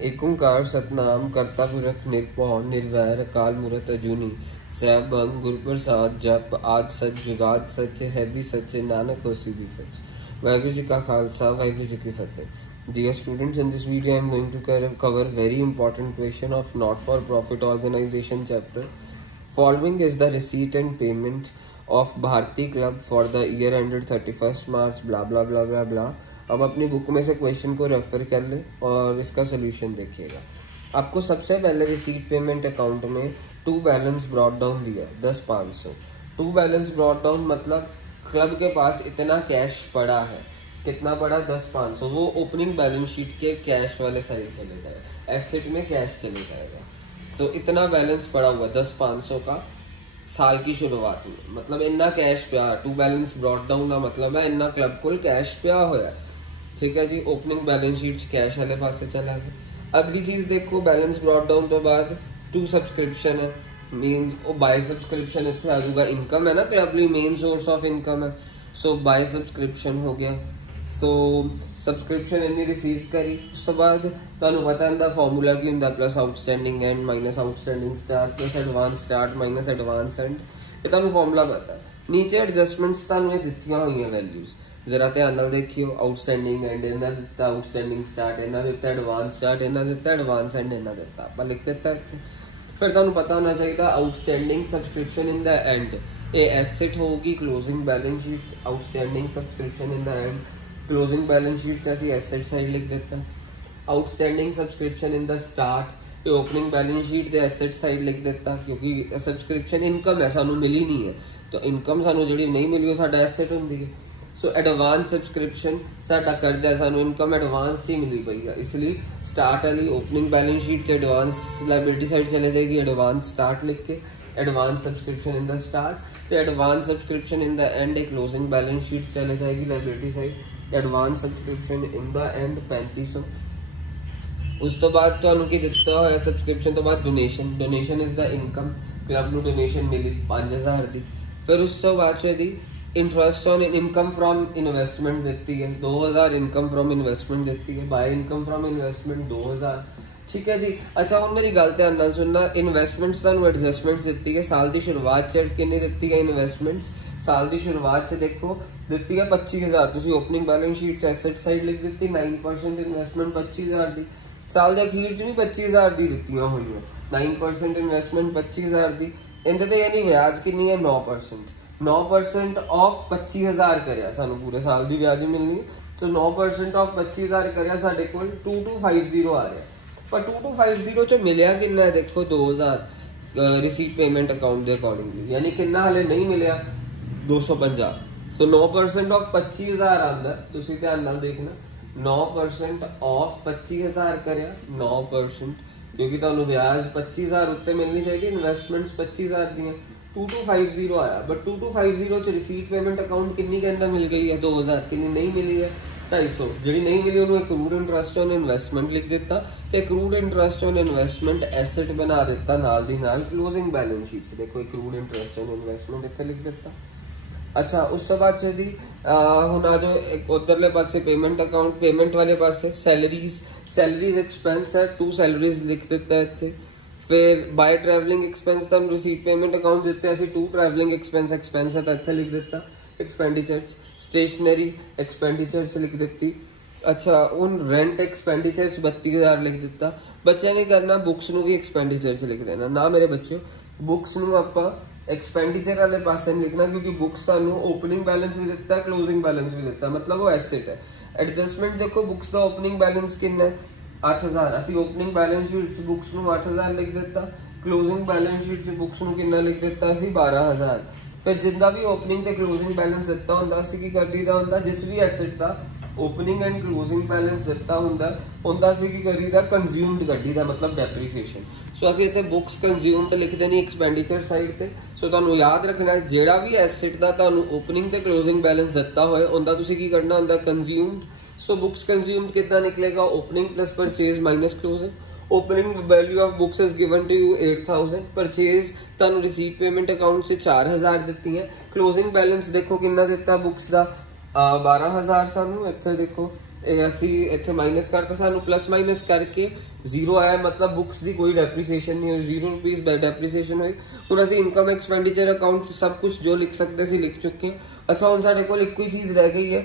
एक ओंकार सतनाम करता पुरख निरभौ निर्वैर अकाल मूरत अजूनी सैभं गुरु प्रसाद जप आज सच जुगाद सच है भी सच नानक होसी भी सच। वाहिगुरु जी का खालसा वाहिगुरु जी की फतेह। Dear students, in this video I am going to cover very important question of not for profit organization chapter. Following is the receipt and payment of Bharti Club for the year ended 31st March blah blah blah blah blah. अब अपनी book में से question को refer कर ले और इसका solution देखिएगा। आपको सबसे पहले रिसीट पेमेंट अकाउंट में टू बैलेंस ब्रॉट डाउन दिया है 10,500। टू बैलेंस ब्रॉट डाउन मतलब क्लब के पास इतना कैश पड़ा है, कितना पड़ा 10,500, वो ओपनिंग बैलेंस शीट के कैश वाले साइड चले जाएगा, एसेट में कैश चले जाएगा। सो इतना बैलेंस पड़ा हुआ 10,500 का साल की शुरुआत में, मतलब इन्ना कैश पिया। टू बैलेंस ब्रॉट डाउन का मतलब है इन्ना क्लब को कैश पिया होया, ठीक है जी। ओपनिंग बैलेंस शीट कैश वाले पास से चला गया। अगली चीज देखो, बैलेंस ब्रॉट डाउन तो बाद टू सब्सक्रिप्शन है, मींस वो बाय सब्सक्रिप्शन इतने आ जाऊगा, इनकम है ना क्लब ली मेन सोर्स ऑफ इनकम है। सो बाय सब्सक्रिप्शन हो गया। सो सब्सक्रिप्शन इन्नी रिसीव करी, उस बाद तुहानू पता है फॉर्मूला की हुंदा plus outstanding and minus outstanding start plus advance start minus advance and, ये तुहानू फॉर्मूला पता है। नीचे एडजस्टमेंट्स तुहानू दित्तियां होईयां वैल्यूज, जरा ध्यान नाल देखियो। आउटस्टैंडिंग एंड इन्ना दिता, आउटस्टैंडिंग स्टार्ट इन्ना दिता, एडवांस स्टार्ट इन्ना दिता, एडवांस एंड इन्ना दिता, आपां लिख दिता इत्थे। फिर तुहानू पता होना चाहिए outstanding subscription in the and ये एसेट होगी closing balance sheet. Outstanding subscription in the and closing balance sheet से एसेट साइड लिख देता है। Outstanding subscription in the start ये ओपनिंग बैलेंस शीट दे एसेट साइड लिख देता, क्योंकि सब्सक्रिप्शन इनकम है सानू मिली नहीं है, तो इनकम सानू जिहड़ी नहीं मिली वो साडा एसेट हुंदी है। सो एडवांस सब्सक्रिप्शन साडा कर्जा है, सानू इनकम एडवांस ही मिली पई है, इसलिए स्टार्ट वाली ओपनिंग बैलेंस शीट से एडवांस लाइबिलिटी साइड चले जाएगी। एडवांस स्टार्ट लिख के advance subscription in the start तो advance subscription in the end एक क्लोजिंग बैलेंस शीट चले जाएगी liability side. Advance subscription in the end 3500। उस तो बाद तुहानू की दिता होया सब्सक्रिप्शन तो बाद donation. Donation is the income, club नू डोनेशन मिली 5,000 दी। फिर उस तो बाद दी interest on income from investment देती है 2,000, इनकम फ्रॉम इन्वेस्टमेंट देती है, बाय इनकम फ्रॉम इन्वेस्टमेंट 2,000, ठीक है जी। अच्छा हुण मेरी गल ध्यान नाल सुनना, इन्वेस्टमेंट्स तुहानू एडजस्टमेंट्स दित्ती है साल की शुरुआत च किन्नी दित्ती है इन्वेस्टमेंट्स। साल की शुरुआत च देखो दित्ती है 25,000, तुसीं ओपनिंग बैलेंस शीट च एसेट साइड लिख दित्ती 9% इन्वेस्टमेंट 25,000 दी। साल के अखीर च नहीं 25,000 दी दित्तियां होईयां, 9% इन्वेस्टमेंट 25,000 दी। इहदे ते यानी ब्याज कितनी है 9%। 9% ऑफ 25,000 करिया सानू पूरे साल की ब्याज मिलनी है। सो 9% ऑफ 25,000 करिया साडे कोल 2250 आ रहा है। पर 2250 चो मिलिया कितना है देखो 2,000 रिसीट पेमेंट अकाउंट के अकॉर्डिंगली, यानी कितना हले नहीं मिलिया 250। सो 9% ऑफ 25,000 आंदा, तुसीं ध्यान नाल देखना 9% ऑफ 25,000 करिया 9%, क्योंकि तुहानू ब्याज 25,000 उत्ते मिलनी चाहिए, इन्वेस्टमेंट्स 25,000 दी 2250 आया। बट 2250 च रिसीट पेमेंट अकाउंट कितनी के अंदर मिल गई है 2,000, कितनी नहीं मिली है 250। जी नहीं मिली उन्होंने एक्रूड इंटरेस्ट ऑन इन्वेस्टमेंट लिख दिता तो accrued interest on investment asset बना दिता नाल दी नाल क्लोजिंग बैलेंस शीट से। देखो एक्रूड इंटरेस्ट ऑन इन्वेस्टमेंट इत्थे लिख दिता। अच्छा उस तो बाद जी हुण आ जाओ एक उधरले पासे पेमेंट अकाउंट, पेमेंट वाले पासे सैलरीज एक्सपेंस है, 2 सैलरीज लिख दिता है इत्थे। फिर बाय ट्रैवलिंग एक्सपेंस तो हम रिसीट पेमेंट अकाउंट देते हैं 2 ट्रैवलिंग एक्सपेंस है तो इत्थे लिख दिता एक्सपेंडिचर्स। स्टेशनरी एक्सपेंडिचर्स लिख दी। अच्छा उन रेंट एक्सपेंडिचर्स 32,000 लिख दिता। बच्चे ने करना बुक्स नू भी एक्सपेंडिचर्स लिख देना ना मेरे बच्चों, बुक्स नू आपां एक्सपेंडिचर वाले पासे नहीं लिखना, क्योंकि बुक्स सानू ओपनिंग बैलेंस भी दिता है क्लोजिंग बैलेंस भी दिता है, मतलब वो एसेट है। एडजस्टमेंट देखो बुक्स का ओपनिंग बैलेंस कितना है 8,000, असं ओपनिंग बैलेंस शीट बुक्स नू 8,000 लिख दिता, क्लोजिंग बैलेंस शीट बुक्स नू कितना लिख दिता असं 12,000। फिर जिंदा भी ओपनिंग ते क्लोजिंग बैलेंस दिता हुंदा असं की कर दीदा हुंदा, जिस भी एसेट का ओपनिंग एंड क्लोजिंग बैलेंस दिता हुंदा उनदा असं की करीदा कंज्यूम्ड कड्डीदा, मतलब डेप्रीसीएशन। सो असं इत्थे बुक्स कंज्यूम्ड लिख देनी एक्सपेंडिचर साइड ते। सो तुहानू याद रखना है जेड़ा भी एसेट दा तुहानू ओपनिंग ते क्लोजिंग बैलेंस दिता होए उनदा तुसीं की करना हुंदा कंज्यूम्ड। सो बुक्स कंज्यूम्ड कितना निकलेगा opening plus purchase minus closing. Opening value of books is given to you 8,000, purchase तुहानू रिसीट पेमेंट अकाउंट से 4,000 दित्ती है। क्लोजिंग बैलेंस देखो कितना दिता बुक्स दा 12,000 सानू इत्थे देखो ਅਸੀਂ ਇੱਥੇ ਮਾਈਨਸ ਕਰਤਾ, ਸਾਨੂੰ ਪਲੱਸ ਮਾਈਨਸ ਕਰਕੇ ਜ਼ੀਰੋ ਆਇਆ, ਮਤਲਬ ਬੁੱਕਸ ਦੀ ਕੋਈ ਡੈਪਰੀਸੀਏਸ਼ਨ ਨਹੀਂ ਹੋਈ, 0 ਰੁਪੀਜ਼ ਡੈਪਰੀਸੀਏਸ਼ਨ ਹੋਈ। ਹੁਣ ਅਸੀਂ ਇਨਕਮ ਐਕਸਪੈਂਡੀਚਰ ਅਕਾਊਂਟ ਸਭ ਕੁਝ ਜੋ ਲਿਖ ਸਕਦੇ ਸੀ ਲਿਖ ਚੁੱਕੇ ਹਾਂ। ਅੱਛਾ, ਹੁਣ ਸਾਡੇ ਕੋਲ ਇੱਕੋ ਹੀ ਚੀਜ਼ ਰਹਿ ਗਈ ਹੈ,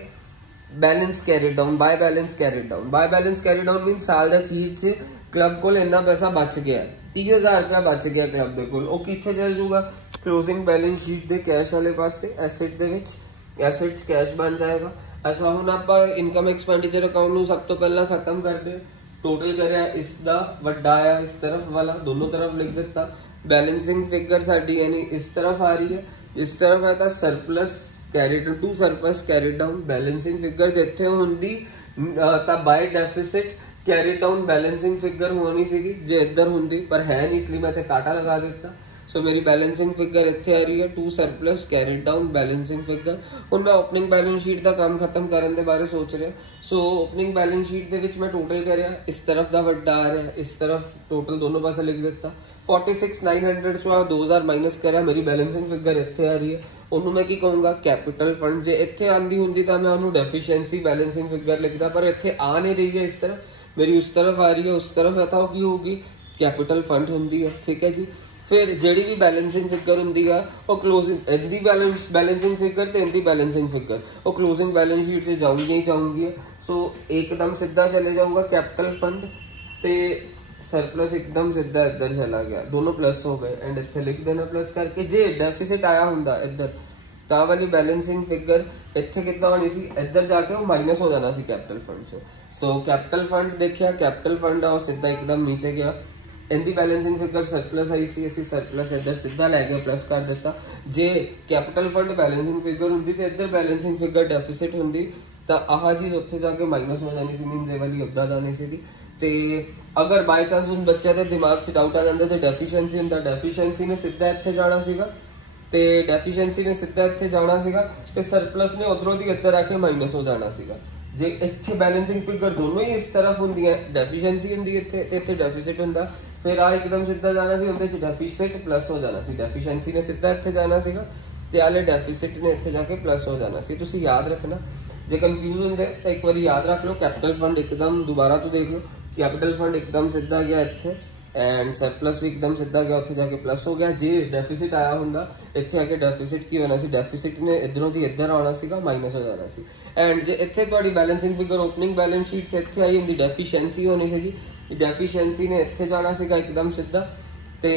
balance carry down, by balance carry down. By balance carry down mean साल के अखीर से क्लब को इन्ना पैसा बच गया, 30,000 रुपया बच गया क्लब दे कोल, ਉਹ ਕਿੱਥੇ ਚਲ ਜਾਊਗਾ? क्लोजिंग बैलेंस शीट ਦੇ ਕੈਸ਼ ਵਾਲੇ ਪਾਸੇ, ਐਸੈਟ ਦੇ ਵਿੱਚ, ਐਸੈਟਸ ਕੈਸ਼ ਬਣ ਜਾਏਗਾ। ਅੱਛਾ, ਹੁਣ ਆਪਾਂ ਇਨਕਮ ਐਕਸਪੈਂਡੀਚਰ ਅਕਾਊਂਟ ਨੂੰ ਸਭ ਤੋਂ ਪਹਿਲਾਂ ਖਤਮ ਕਰਦੇ, ਟੋਟਲ ਕਰਿਆ ਇਸ ਦਾ ਵੱਡਾ ਆਇਆ ਇਸ ਤਰਫ ਵਾਲਾ, ਦੋਨੋਂ ਤਰਫ ਲਿਖ ਦਿੱਤਾ। बैलेंसिंग फिगर साडी यानी इस तरफ आ रही है, इस तरफ है तो surplus carried to surplus carried down. Balancing figure जिथे होंदी तां by deficit carried down balancing figure होनी सी जे इधर होंदी, पर है नहीं, इसलिए मैं इत्थे काटा लगा दिता। सो मेरी बैलेंसिंग फिगर इत्थे आ रही है to surplus carried down balancing figure. हुण मैं ओपनिंग बैलेंस शीट का काम खत्म करने के बारे सोच रहा। सो ओपनिंग बैलेंस शीट दे विच मैं टोटल करिया, इस तरफ का वड्डा आ रहा, इस तरफ टोटल दोनों पासे लिख दिता। 46,900 चो 2,000 माइनस करिया, मेरी बैलेंसिंग फिगर इत्थे आ रही है। ਉਹਨੂੰ मैं की कहूँगा कैपिटल फंड। जे इत्थे आंदी हुंदी तां मैं ਉਹਨੂੰ डेफिशिएंसी बैलेंसिंग फिगर लिखदा, पर इत्थे आ नहीं रही है, इस तरफ मेरी उस तरफ आ रही है, उस तरफ है तो की होगी कैपिटल फंड हुंदी है। ठीक है जी। फिर ਜਿਹੜੀ ਵੀ बैलेंसिंग फिगर ਹੁੰਦੀ ਆ ਉਹ क्लोजिंग ਇਹਦੀ बैलेंसिंग फिगर ਤੇ ਇਹਦੀ बैलेंसिंग फिगर ਉਹ क्लोजिंग बैलेंस शीट से जाऊंगी ही जाऊंगी। सो एकदम सीधा चले जाऊंगा कैपिटल फंड ते सरप्लस एकदम सीधा इधर चला गया, दोनों प्लस हो गए एंड इत्थे लिख देना प्लस करके। जे डेफिसिट आया हुंदा इधर ਤਾਂ वाली बैलेंसिंग फिगर इत्थे कितना होनी सी, इधर जाके वो माइनस हो जाना सी कैपिटल फंड से। सो कैपिटल फंड देखिया, कैपिटल फंड आ सीधा एकदम नीचे गया। इनकी बैलेंसिंग फिगर सरप्लस आई सी, असी सरप्लस इधर सीधा लैके प्लस कर दिता। J capital fund balancing figure होंदी ते इधर बैलेंसिंग फिगर डेफिसिट होंदी तां आह चीज उत्थे जाके माइनस हो जानी सी, मीन ये वाली उदा जानी सी। ते अगर बाय चांस उन बच्चों के दिमाग से डाउट आ जाता तो डेफिशिएंसी होंदा, डेफिशिएंसी ने सीधा इत्थे जाना सीगा ते डेफिशिएंसी ने सीधा इत्थे जाना सीगा ते सरप्लस ने उधरों दी इधर आके माइनस हो जाना सीगा। जे इत्थे बैलेंसिंग फिगर दोनों ही इस तरफ होंदियां, डेफिशिएंसी होंदी इत्थे ते इत्थे डेफिसिट होंदा, फिर आ एकदम सीधा जाना सी, उहदे च डेफिसिट प्लस हो जाना सी। डेफिशिएंसी ने सीधा इत्थे जाना सीगा ते आले डेफिसिट ने इत्थे जाके प्लस हो जाना सी। तुसीं याद रखना, जे कंफ्यूज होंदे तो एक बार याद रख लो। कैपिटल फंड एकदम दोबारा तो देख लो, कैपिटल फंड एकदम सीधा गया इत्थे एंड सरप्लस भी एकदम सीधा गया, उत्थे जाके प्लस हो गया। जे डेफिसिट आया हुंदा इत्थे आके डेफिसिट की होना सी, डेफिसिट ने इधरों दी इधर आना सीगा, माइनस हो जाना सी। एंड जे इत्थे तुहाडी balancing figure opening balance sheet से इत्थे आई हुंदी, डेफिशिएंसी होनी सीगी, डेफिशिएंसी ने इत्थे जाना सीगा एकदम सीधा ते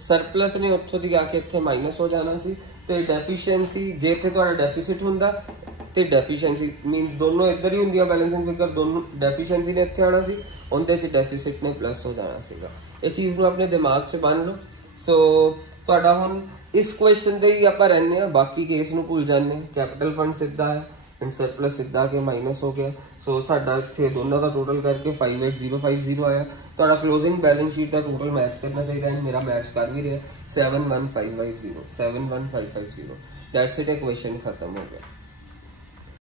सरप्लस ने उत्थों दी आके इत्थे माइनस हो जाना सी। ते डेफिशिएंसी जे इत्थे तुहाडा डेफिसिट हुंदा ते डेफिशिएंसी मीन दोनों इधर ही होंदियां, बैलेंसिंग फिगर दोनों डेफिशिएंसी ने इत्थे आना सी, उनदे च डेफिसिट ने प्लस हो जाना सीगा। इस चीज़ को अपने दिमाग से बन लो। सो तुहाडा हुण इस क्वेश्चन दे ही आपां रहने आ, बाकी केस नूं भुल जाने। कैपिटल फंड सीधा है एंड सरप्लस सीधा के माइनस हो गया। सो साडा इत्थे दोनों का टोटल करके 58050 आया। तुहाडा क्लोजिंग बैलेंस शीट का टोटल मैच करना चाहिए एंड मेरा मैच कर भी रहा 71550 71550। दैट्स इट, क्वेश्चन खत्म हो गया।